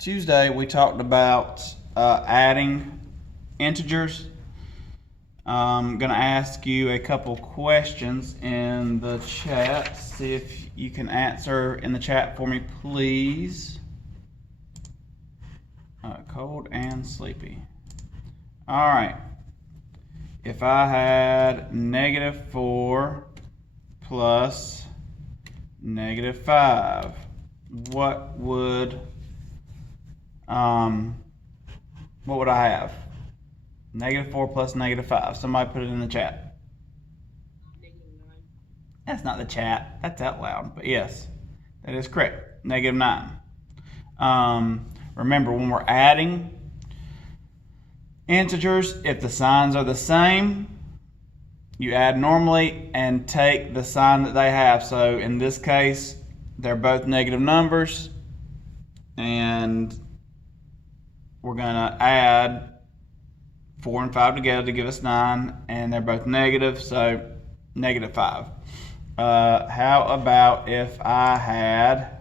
Tuesday we talked about adding integers. I'm going to ask you a couple questions in the chat. See if you can answer in the chat for me, please. Cold and sleepy. All right. If I had -4 plus -5, what would I have? -4 plus -5. Somebody put it in the chat. -9. That's not the chat. That's out loud. But yes, that is correct. -9. Remember, when we're adding integers, if the signs are the same, you add normally and take the sign that they have. So in this case, they're both negative numbers, and we're going to add 4 and 5 together to give us 9, and they're both negative, so -5. How about if I had,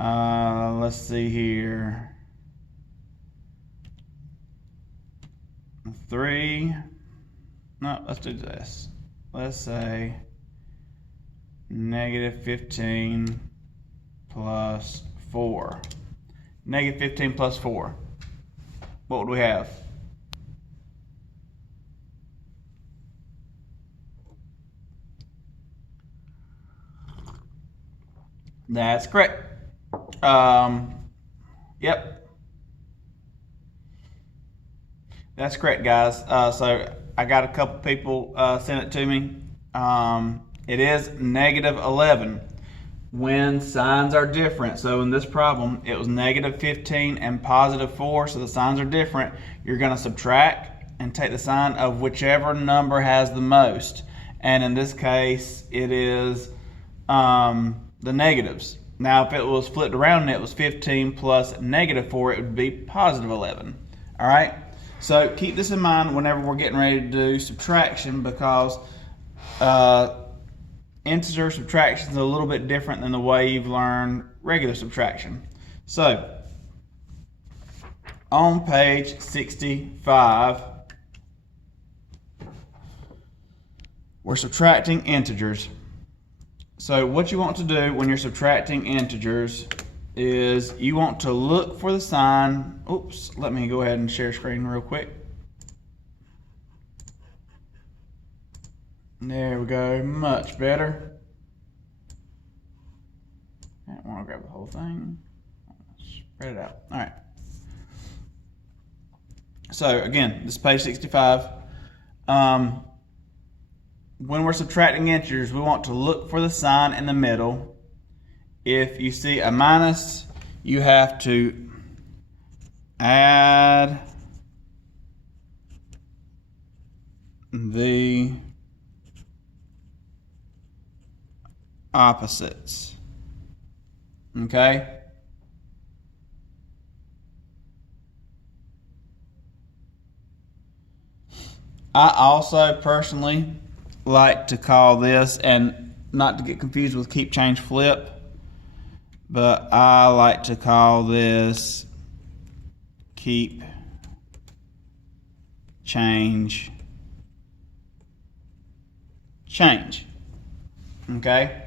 let's see here, 3, no, let's do this. Let's say -15 plus 4. -15 plus 4. What would we have? That's correct. Yep. That's correct, guys. So I got a couple people sent it to me. It is -11 when signs are different. So in this problem, it was -15 and +4, so the signs are different. You're going to subtract and take the sign of whichever number has the most. And in this case, it is the negatives. Now, if it was flipped around and it was 15 plus -4, it would be +11. All right? So keep this in mind whenever we're getting ready to do subtraction, because integer subtraction is a little bit different than the way you've learned regular subtraction. So on page 65, we're subtracting integers. So what you want to do when you're subtracting integers is you want to look for the sign. Oops, let me go ahead and share screen real quick. There we go, much better. I don't want to grab the whole thing. Spread it out. All right. So again, this is page 65. When we're subtracting integers, we want to look for the sign in the middle. If you see a minus, you have to add the opposites. Okay? I also personally like to call this, and not to get confused with keep, change, flip, but I like to call this keep, change, change. Okay?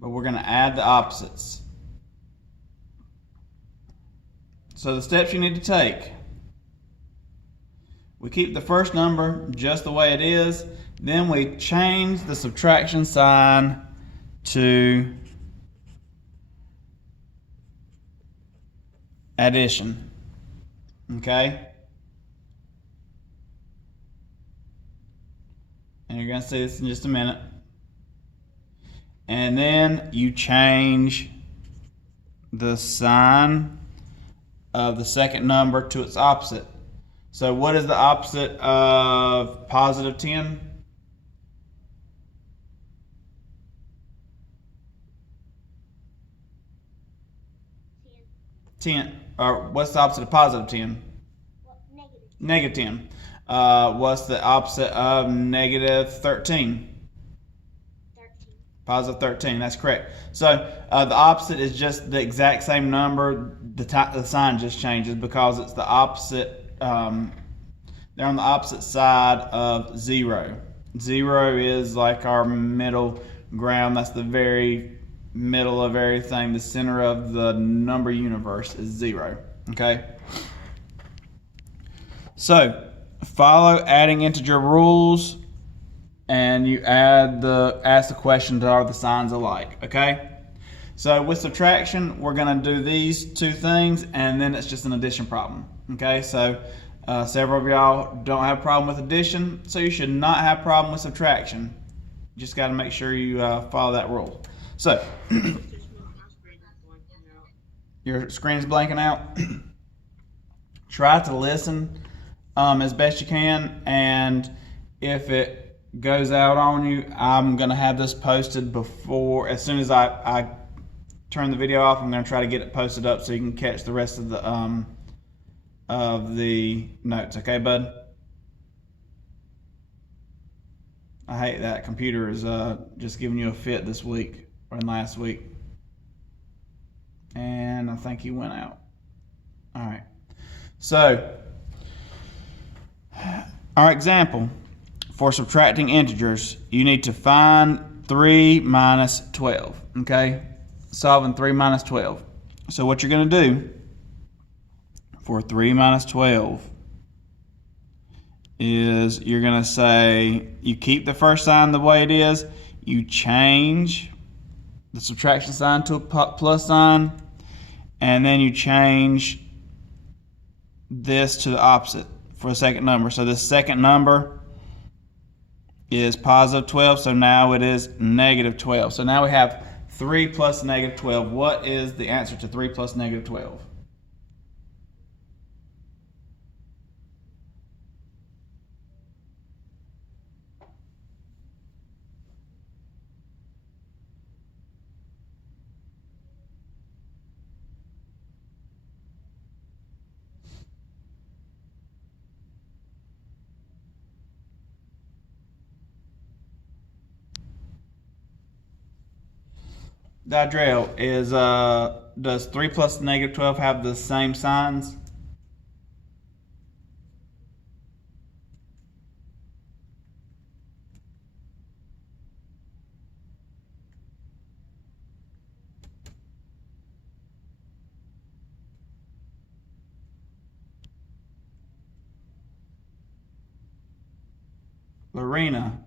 But we're going to add the opposites. So the steps you need to take: we keep the first number just the way it is, then we change the subtraction sign to addition. Okay? And you're going to see this in just a minute. And then you change the sign of the second number to its opposite. So what is the opposite of +10? 10. Or what's the opposite of +10? Well, negative. -10. What's the opposite of -13? 13. Positive 13, that's correct. So the opposite is just the exact same number. The sign just changes because it's the opposite. They're on the opposite side of 0. 0 is like our middle ground. That's the very middle of everything. The center of the number universe is 0. Okay? So follow adding integer rules, and you ask the question, are the signs alike? Okay? So with subtraction, we're going to do these two things, and then it's just an addition problem. Okay? So several of y'all don't have a problem with addition, so you should not have a problem with subtraction. You just got to make sure you follow that rule. So your screen's blanking out. Try to listen as best you can, and if it goes out on you, I'm gonna have this posted before, as soon as I turn the video off. I'm gonna try to get it posted up so you can catch the rest of the notes. Okay, bud? I hate that computer is just giving you a fit this week or last week, and I think he went out. All right. So our example for subtracting integers, you need to find 3 minus 12, okay? Solving 3 minus 12. So what you're going to do for 3 minus 12 is you're going to say, you keep the first sign the way it is, you change the subtraction sign to a plus sign, and then you change this to the opposite for the second number. So the second number is positive 12, so now it is negative 12. So now we have 3 plus negative 12. What is the answer to 3 plus negative 12? Dadriel, is does 3 plus negative 12 have the same signs? Lorena,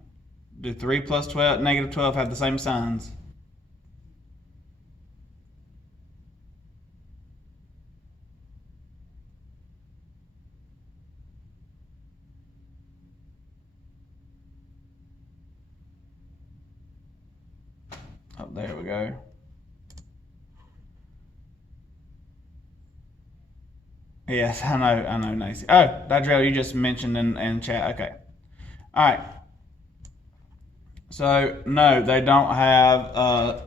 do 3 plus negative 12 have the same signs? Oh, there we go. Yes, I know, Nancy. Oh, Dadriel, you just mentioned in chat. Okay. All right. So, no, they don't have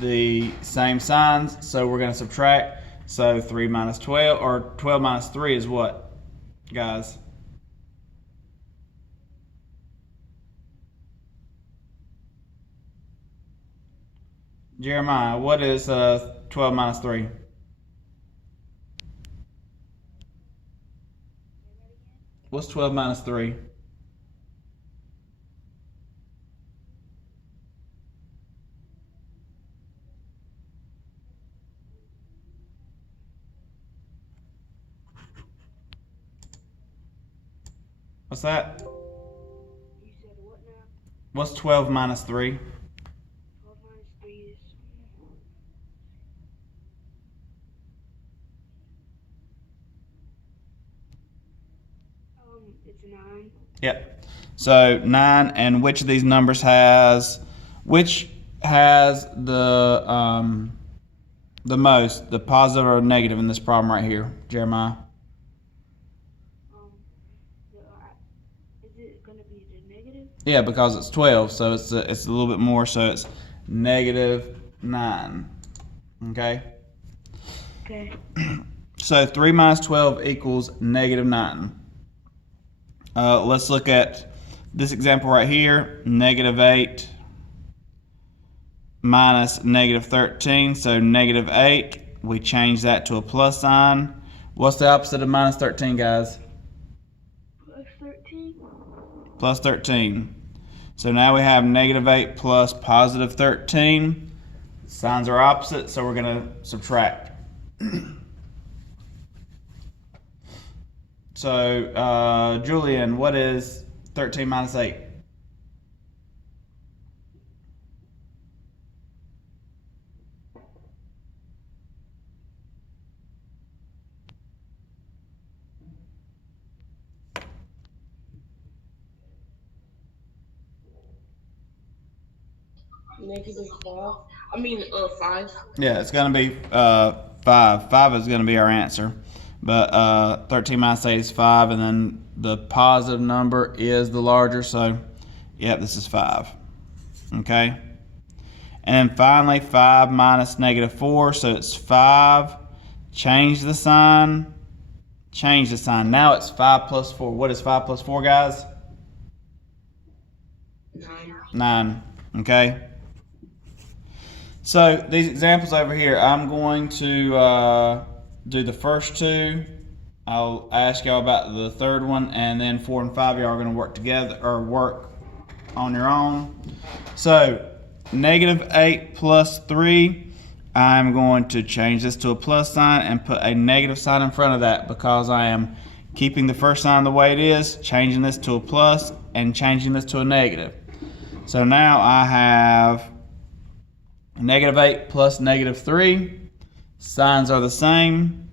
the same signs, so we're going to subtract. So, 3 minus 12, or 12 minus 3 is what, guys? Jeremiah, what is 12 minus 3? What's 12 minus 3? What's that? You said what now? What's 12 minus 3? 12 minus 3 is... it's 9. Yep. So 9, and which of these numbers has the most, the positive or negative in this problem right here, Jeremiah? Is it going to be the negative? Yeah, because it's 12, so it's a little bit more, so it's negative 9. Okay? Okay. So 3 minus 12 equals negative 9. Let's look at this example right here, negative 8 minus negative 13, so negative 8. We change that to a plus sign. What's the opposite of minus 13, guys? Plus 13. Plus 13. So now we have negative 8 plus positive 13. Signs are opposite, so we're going to subtract. So, Julian, what is 13 minus 8? -5. Yeah, it's going to be 5. 5 is going to be our answer. But 13 minus 8 is 5, and then the positive number is the larger, so yep, this is 5. Okay? And then finally, 5 minus negative 4, so it's 5. Change the sign. Change the sign. Now it's 5 plus 4. What is 5 plus 4, guys? 9. 9. Okay? So these examples over here, I'm going to do the first two. I'll ask y'all about the third one, and then 4 and 5 y'all are going to work together or work on your own. So negative 8 plus 3, I'm going to change this to a plus sign and put a negative sign in front of that because I am keeping the first sign the way it is, changing this to a plus, and changing this to a negative. So now I have negative 8 plus negative 3. Signs are the same.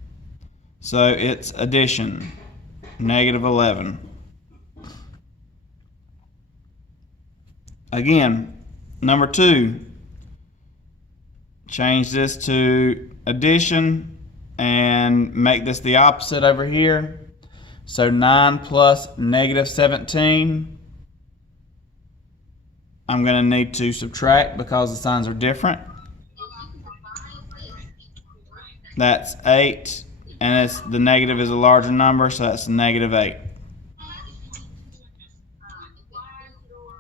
So it's addition. Negative 11. Again, number 2. Change this to addition and make this the opposite over here. So 9 plus negative 17. I'm going to need to subtract because the signs are different. That's 8, and the negative is a larger number, so that's negative 8.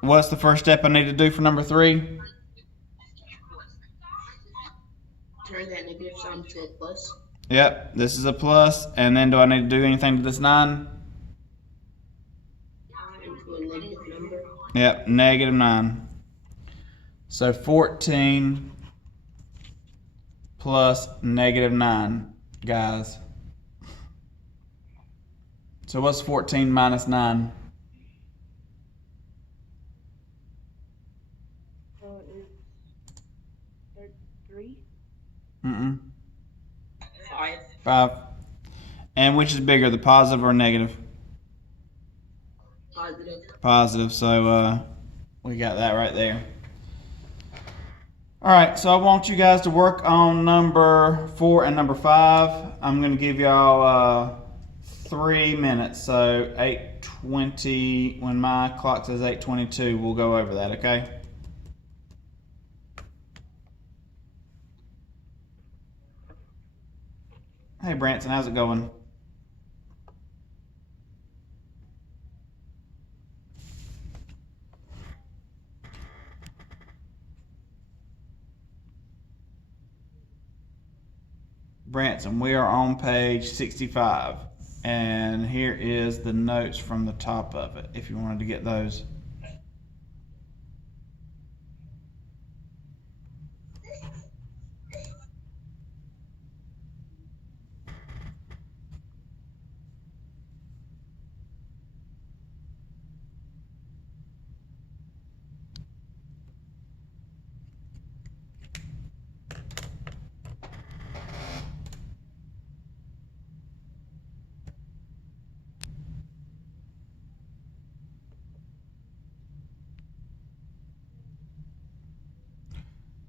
What's the first step I need to do for number 3? Turn that negative sign to a plus. Yep, this is a plus, and then do I need to do anything to this 9? Into a negative number. Yep, negative 9. So 14 plus negative 9, guys. So what's 14 minus 9? So it's 3. 5. 5. And which is bigger, the positive or negative? Positive. Positive, so we got that right there. Alright, so I want you guys to work on number 4 and number 5. I'm going to give y'all 3 minutes, so 8:20, when my clock says 8:22, we'll go over that, okay? Hey Branson, how's it going? Branson, we are on page 65, and here is the notes from the top of it, if you wanted to get those.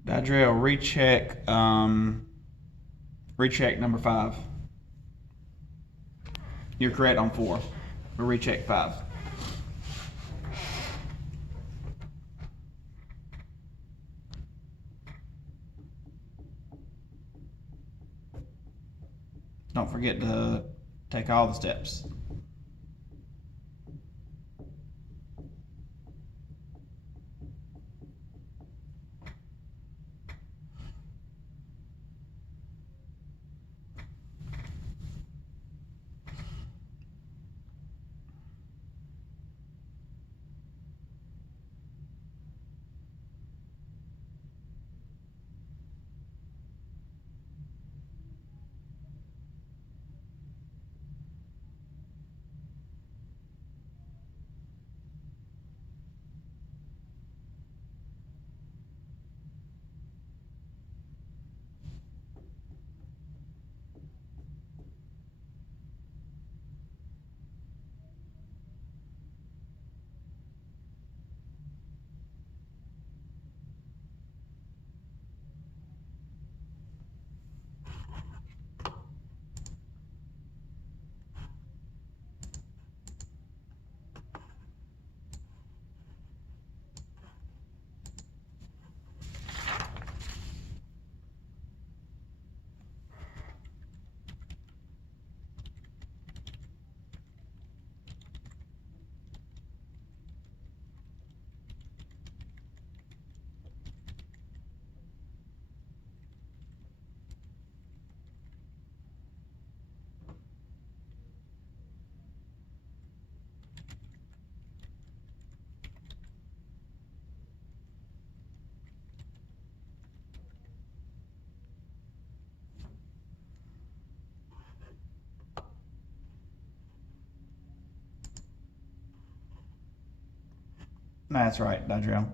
Dadriel, recheck number 5. You're correct on 4, but recheck 5. Don't forget to take all the steps. That's right, Dodrell.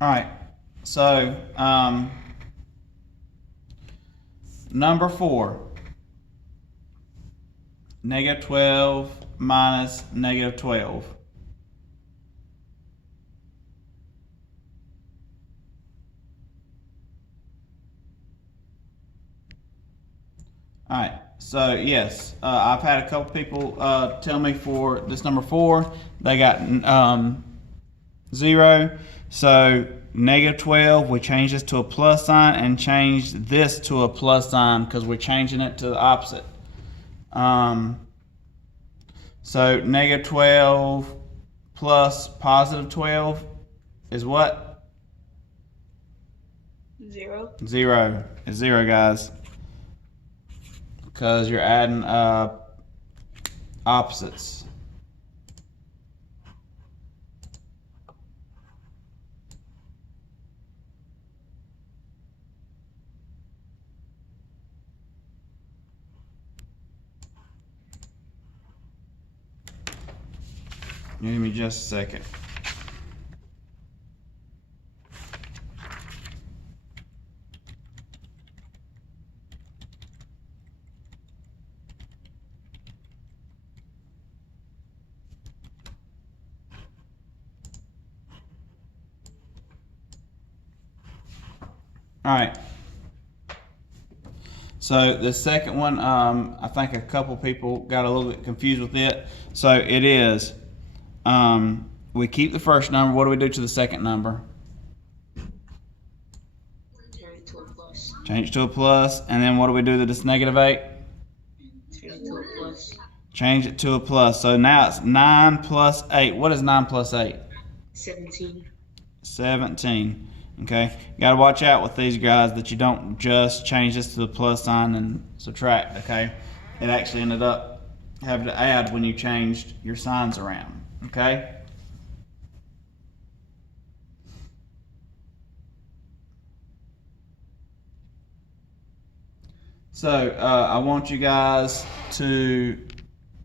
All right, so number 4, negative 12 minus negative 12. All right, so yes, I've had a couple people tell me for this number 4, they got 0. So negative 12, we change this to a plus sign and change this to a plus sign because we're changing it to the opposite. So negative 12 plus positive 12 is what? 0. 0 is 0, guys. Because you're adding opposites. Give me just a second. All right. So the second one, I think a couple people got a little bit confused with it. So it is, we keep the first number. What do we do to the second number? Turn it to a plus. Change it to a plus. And then what do we do to this negative 8? Turn it to a plus. Change it to a plus. So now it's 9 plus 8. What is 9 plus 8? 17. 17. Okay, you gotta watch out with these guys that you don't just change this to the plus sign and subtract. Okay, it actually ended up having to add when you changed your signs around. Okay. So I want you guys to